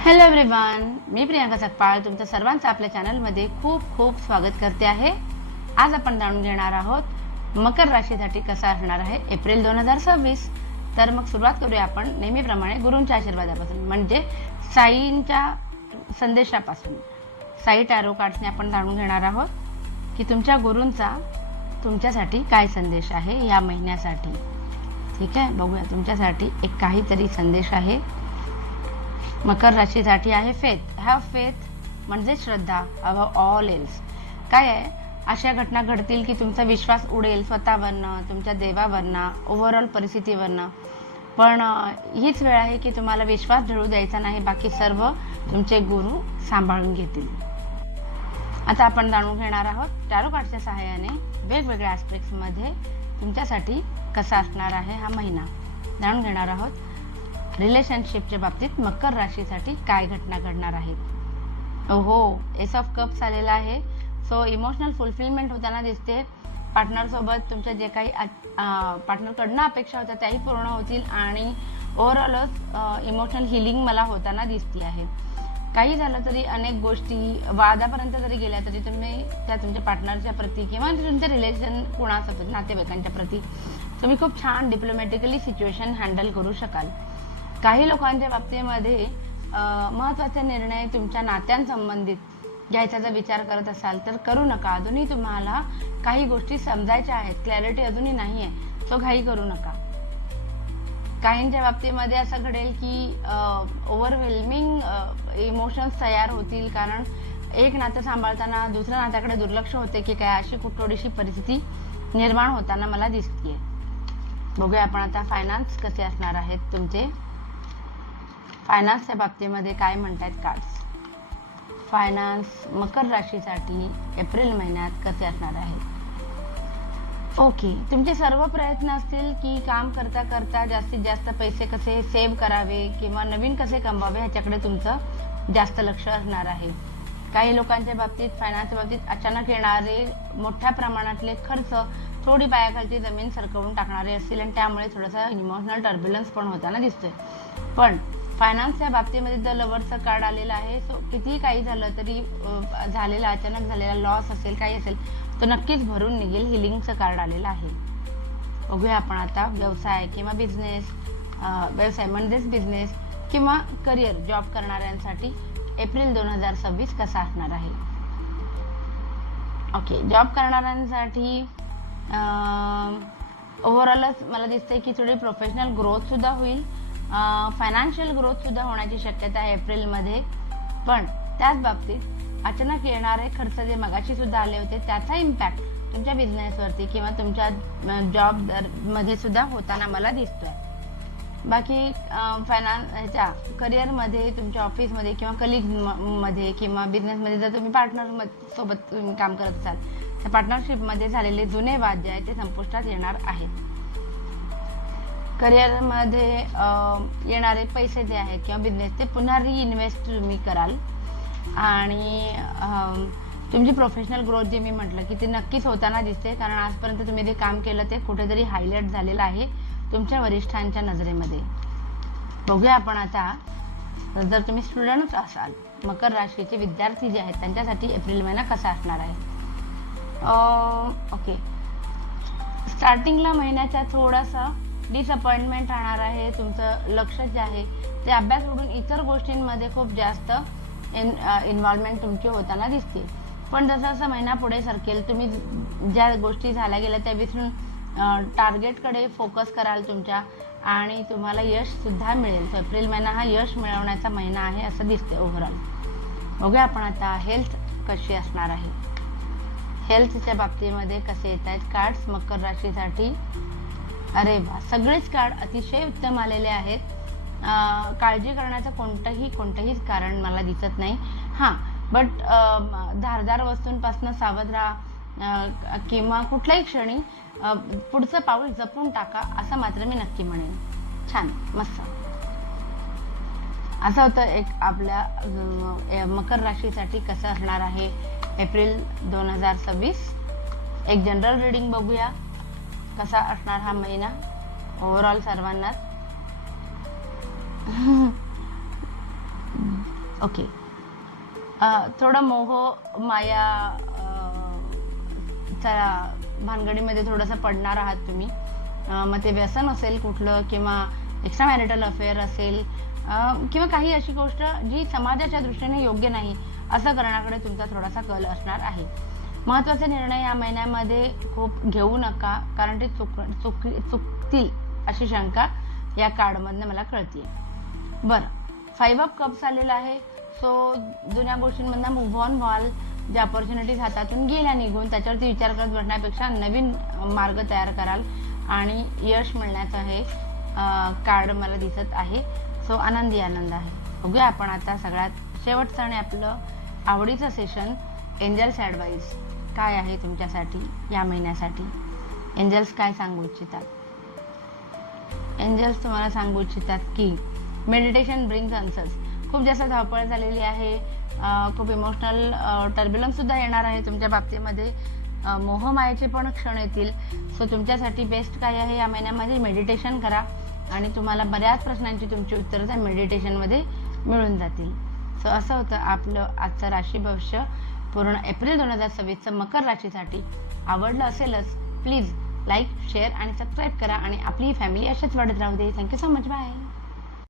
Hello everyone, मी प्रियांका सकपाळ तुमचं सर्वांचं आपल्या चॅनलमध्ये खूप खूप स्वागत करते आहे. आज आपण जाणून घेणार आहोत मकर राशीसाठी कसा असणार आहे एप्रिल 2026. तर मग सुरुवात करूया आपण नेहमीप्रमाणे गुरूंच्या आशीर्वादापासून, म्हणजे साईंच्या संदेशापासून. साई टॅरो कार्ड्सने आपण जाणून घेणार आहोत की तुमच्या गुरूंचा तुमच्यासाठी काय संदेश आहे या महिन्यासाठी. ठीक आहे, बघूया तुमच्यासाठी एक काहीतरी संदेश आहे. मकर राशीसाठी आहे फेथ. हॅव फेथ म्हणजे श्रद्धा अबव ऑल एल्स. काय आहे, अशा घटना घडतील की तुमचा विश्वास उडेल स्वतःवरनं, तुमच्या देवावरनं, ओव्हरऑल परिस्थितीवरनं. पण हीच वेळ आहे की तुम्हाला विश्वास ढळू द्यायचा नाही, बाकी सर्व तुमचे गुरु सांभाळून घेतील. आता आपण जाणून घेणार आहोत टॅरो कार्डच्या सहाय्याने वेगवेगळ्या ॲस्पेक्ट्समध्ये तुमच्यासाठी कसा असणार आहे हा महिना. जाणून घेणार आहोत रिलेशनशिपच्या बाबतीत मकर राशीसाठी काय घटना घडणार आहेत. ओहो, एस ऑफ कप्स आलेला आहे. सो इमोशनल फुलफिलमेंट होताना दिसते. पार्टनरसोबत तुमच्या जे काही पार्टनरकडनं अपेक्षा होत्या त्याही पूर्ण होतील आणि ओव्हरऑलच इमोशनल हिलिंग मला होताना दिसती आहे. काही झालं तरी अनेक गोष्टी वादापर्यंत जरी गेल्या तरी तुम्ही त्या तुमच्या पार्टनरच्या प्रती किंवा तुमच्या रिलेशन कोणासोबत नातेवाईकांच्या प्रती तुम्ही खूप छान डिप्लोमॅटिकली सिच्युएशन हँडल करू शकाल. काही लोकांच्या बाबतीमध्ये महत्त्वाचे निर्णय तुमच्या नात्यांसंबंधित घ्यायचा जर विचार करत असाल तर करू नका. अजूनही तुम्हाला काही गोष्टी समजायच्या आहेत, क्लॅरिटी अजूनही नाही आहे, सो घाई करू नका. काहींच्या बाबतीमध्ये असं घडेल की ओव्हरवेल्मिंग इमोशन्स तयार होतील, कारण एक नातं सांभाळताना दुसऱ्या नात्याकडे दुर्लक्ष होते की काय, अशी थोडीशी परिस्थिती निर्माण होताना मला दिसतीये. बघूया आपण आता फायनान्स कसे असणार आहेत तुमचे. फायनान्सच्या बाबतीमध्ये काय म्हणतायत कार्ड्स. फायनान्स मकर राशीसाठी एप्रिल महिन्यात कसे असणार आहेत. ओके, तुमचे सर्व प्रयत्न असतील की काम करता करता जास्तीत जास्त पैसे कसे सेव्ह करावे किंवा नवीन कसे कमवावे ह्याच्याकडे तुमचं जास्त लक्ष असणार आहे. काही लोकांच्या बाबतीत फायनान्सच्या बाबतीत अचानक येणारे मोठ्या प्रमाणातले खर्च थोडी पायाखालची जमीन सरकवून टाकणारे असतील आणि त्यामुळे थोडासा इमोशनल टर्ब्युलन्स पण होताना दिसतोय. पण फायनान्सच्या बाबतीमध्ये जर लवर्सचं कार्ड आलेलं आहे, सो कितीही काही झालं तरी झालेला अचानक झालेला लॉस असेल काही असेल तो नक्कीच भरून निघेल. हिलिंगचं कार्ड आलेलं आहे. बघूया आपण आता व्यवसाय किंवा बिझनेस, व्यवसाय म्हणजेच बिझनेस किंवा करिअर जॉब करणाऱ्यांसाठी एप्रिल 2026 कसा असणार आहे. ओके, जॉब करणाऱ्यांसाठी ओव्हरऑलच मला दिसतंय की थोडी प्रोफेशनल ग्रोथ सुद्धा होईल, फायनान्शियल ग्रोथ सुद्धा होण्याची शक्यता आहे एप्रिलमध्ये. पण त्याच बाबतीत अचानक येणारे खर्च जे मगाशी सुद्धा आले होते त्याचा इम्पॅक्ट तुमच्या बिझनेसवरती किंवा तुमच्या जॉबमध्ये सुद्धा होताना मला दिसतोय. बाकी ह्याच्या करिअरमध्ये तुमच्या ऑफिसमध्ये किंवा कलिग्समध्ये किंवा बिझनेसमध्ये जर तुम्ही पार्टनर सोबत तुम्ही काम करत असाल तर पार्टनरशिपमध्ये झालेले जुने वाद जे आहेत ते संपुष्टात येणार आहेत. करिअरमध्ये येणारे पैसे जे आहेत किंवा बिझनेस ते पुन्हा रिइन्व्हेस्ट तुम्ही कराल आणि तुमची प्रोफेशनल ग्रोथ जे मी म्हटलं की ते नक्कीच होताना दिसते, कारण आजपर्यंत तुम्ही जे काम केलं ते कुठेतरी हायलाईट झालेलं आहे तुमच्या वरिष्ठांच्या नजरेमध्ये. बघूया आपण आता जर तुम्ही स्टुडंट असाल, मकर राशीचे विद्यार्थी जे आहेत त्यांच्यासाठी एप्रिल महिना कसा असणार आहे. ओके, स्टार्टिंगला महिन्याच्या थोडासा डिसअपॉइंटमेंट राहणार आहे. तुमचं लक्ष जे आहे ते अभ्यास सोडून इतर गोष्टींमध्ये खूप जास्त इन्व्हॉल्वमेंट तुमची होताना दिसते. पण जसं जसं महिना पुढे सरकेल तुम्ही ज्या गोष्टी झाल्या गेल्या त्या विसरून टार्गेटकडे फोकस कराल तुमच्या आणि तुम्हाला यश सुद्धा मिळेल. तर एप्रिल महिना हा यश मिळवण्याचा महिना आहे असं दिसते ओव्हरऑल. बघूया आपण आता हेल्थ कशी असणार आहे. हेल्थच्या बाबतीमध्ये कसे येत आहेत कार्ड्स मकर राशीसाठी. अरे वा, सगळेच कार्ड अतिशय उत्तम आलेले आहेत. काळजी करण्याचं कोणतंही कारण मला दिसत नाही. हां, बट धारदार वस्तूंपासून सावध राहा किंवा कुठल्याही क्षणी पुढचं पाऊल जपून टाका असं मात्र मी नक्की म्हणेन. छान, मस्त. असं होतं एक आपल्या मकर राशीसाठी कसं असणार आहे एप्रिल 2026. एक जनरल रीडिंग बघूया कसा असणार हा महिना ओव्हरऑल सर्वांनाच. ओके. थोडं मोह माया भानगडीमध्ये थोडंसं पडणार आहात तुम्ही. मग ते व्यसन असेल कुठलं, किंवा एक्स्ट्रा मॅरिटल अफेअर असेल, किंवा काही अशी गोष्ट जी समाजाच्या दृष्टीने योग्य नाही असं करण्याकडे तुमचा थोडासा कल असणार आहे. महत्त्वाचे निर्णय या महिन्यामध्ये खूप घेऊ नका, कारण ते चुकतील अशी शंका या कार्डमधनं मला कळते. बरं, 5 ऑफ कप्स आलेलं आहे. सो जुन्या गोष्टींमधनं मूव्ह ऑन व्हाल. ज्या अपॉर्च्युनिटीज हातातून गेल्या निघून त्याच्यावरती विचार करत बसण्यापेक्षा नवीन मार्ग तयार कराल आणि यश मिळण्याचं हे कार्ड मला दिसत आहे. सो आनंदी आनंद आहे. बघूया आपण आता सगळ्यात शेवटचं आणि आपलं आवडीचं सेशन, एंजल्स ॲडवाईस काय आहे तुमच्यासाठी या महिन्यासाठी. एंजल्स काय सांगू इच्छितात? एंजल्स तुम्हाला सांगू इच्छितात की मेडिटेशन ब्रिंग्स आन्सर्स. खूप जास्त धावपळ झालेली आहे, खूप इमोशनल टर्ब्युलन्स सुद्धा येणार आहे तुमच्या बाबतीमध्ये, मोहमायेचे पण क्षण येतील. सो तुमच्यासाठी बेस्ट काय आहे या महिन्यामध्ये? मेडिटेशन करा आणि तुम्हाला बऱ्याच प्रश्नांची तुमची उत्तरं त्या मेडिटेशनमध्ये मिळून जातील. सो असं होतं आपलं आजचं राशी भविष्य पूर्ण एप्रिल 2026चं मकर राशीसाठी. आवडलं असेलच प्लीज लाईक, शेअर आणि सबस्क्राईब करा आणि आपली फॅमिली अशीच वाढत राहू दे. Thank you so much. बाय.